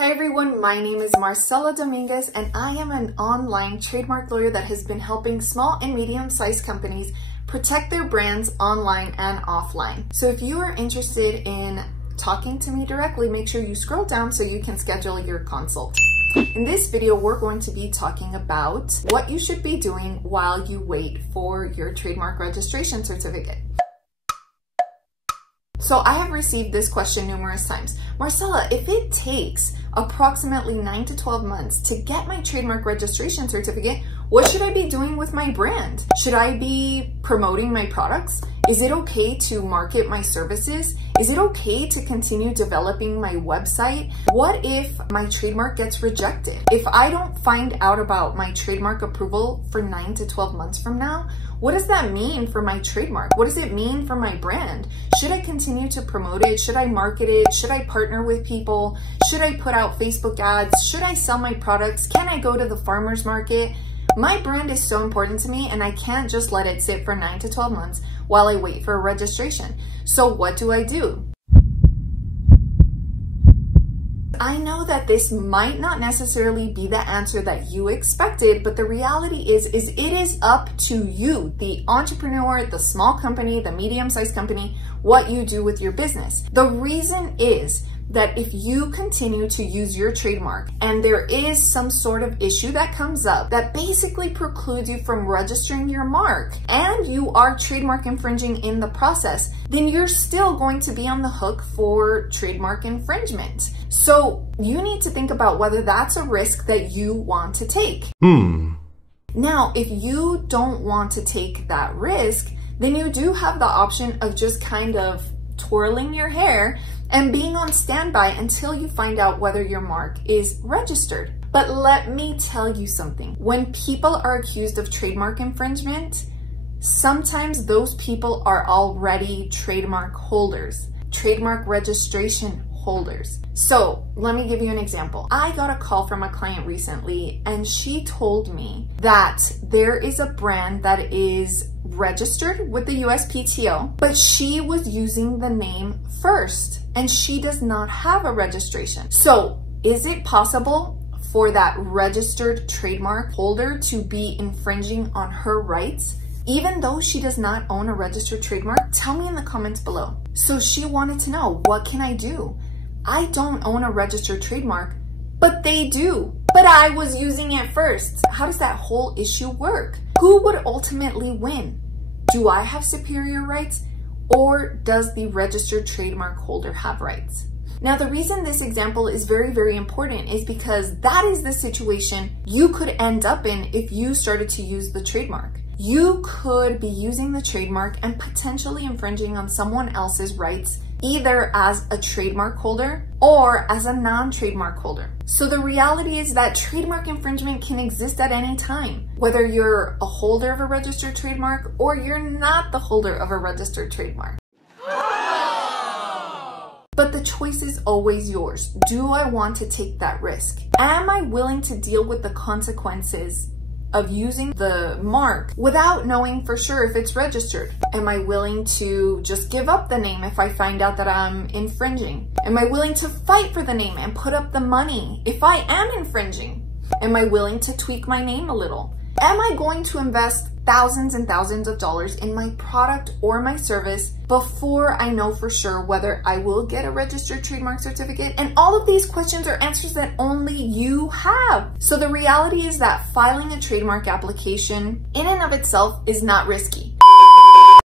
Hi everyone, my name is Marcella Dominguez and I am an online trademark lawyer that has been helping small and medium-sized companies protect their brands online and offline. So if you are interested in talking to me directly, make sure you scroll down so you can schedule your consult. In this video, we're going to be talking about what you should be doing while you wait for your trademark registration certificate. So I have received this question numerous times. Marcella, if it takes approximately 9 to 12 months to get my trademark registration certificate, what should I be doing with my brand? Should I be promoting my products? Is it okay to market my services? Is it okay to continue developing my website? What if my trademark gets rejected? If I don't find out about my trademark approval for 9 to 12 months from now, what does that mean for my trademark? What does it mean for my brand? Should I continue to promote it? Should I market it? Should I partner with people? Should I put out Facebook ads? Should I sell my products? Can I go to the farmer's market? My brand is so important to me and I can't just let it sit for 9 to 12 months while I wait for a registration. So what do I do? I know that this might not necessarily be the answer that you expected, but the reality is it is up to you, the entrepreneur, the small company, the medium-sized company, what you do with your business. The reason is that if you continue to use your trademark and there is some sort of issue that comes up that basically precludes you from registering your mark and you are trademark infringing in the process, then you're still going to be on the hook for trademark infringement. So you need to think about whether that's a risk that you want to take. Now, if you don't want to take that risk, then you do have the option of just kind of twirling your hair and being on standby until you find out whether your mark is registered. But let me tell you something. When people are accused of trademark infringement, sometimes those people are already trademark holders, trademark registration holders. So let me give you an example. I got a call from a client recently and she told me that there is a brand that is registered with the USPTO, but she was using the name First and she does not have a registration. So is it possible for that registered trademark holder to be infringing on her rights even though she does not own a registered trademark? Tell me in the comments below. So she wanted to know, what can I do? I don't own a registered trademark, but they do. But I was using it first. How does that whole issue work? Who would ultimately win? Do I have superior rights or does the registered trademark holder have rights? Now, the reason this example is very, very important is because that is the situation you could end up in if you started to use the trademark. You could be using the trademark and potentially infringing on someone else's rights, either as a trademark holder or as a non-trademark holder. So the reality is that trademark infringement can exist at any time, whether you're a holder of a registered trademark or you're not the holder of a registered trademark. But the choice is always yours. Do I want to take that risk? Am I willing to deal with the consequences of using the mark without knowing for sure if it's registered? Am I willing to just give up the name if I find out that I'm infringing? Am I willing to fight for the name and put up the money if I am infringing? Am I willing to tweak my name a little? Am I going to invest thousands and thousands of dollars in my product or my service before I know for sure whether I will get a registered trademark certificate? And all of these questions are answers that only you have. So the reality is that filing a trademark application in and of itself is not risky.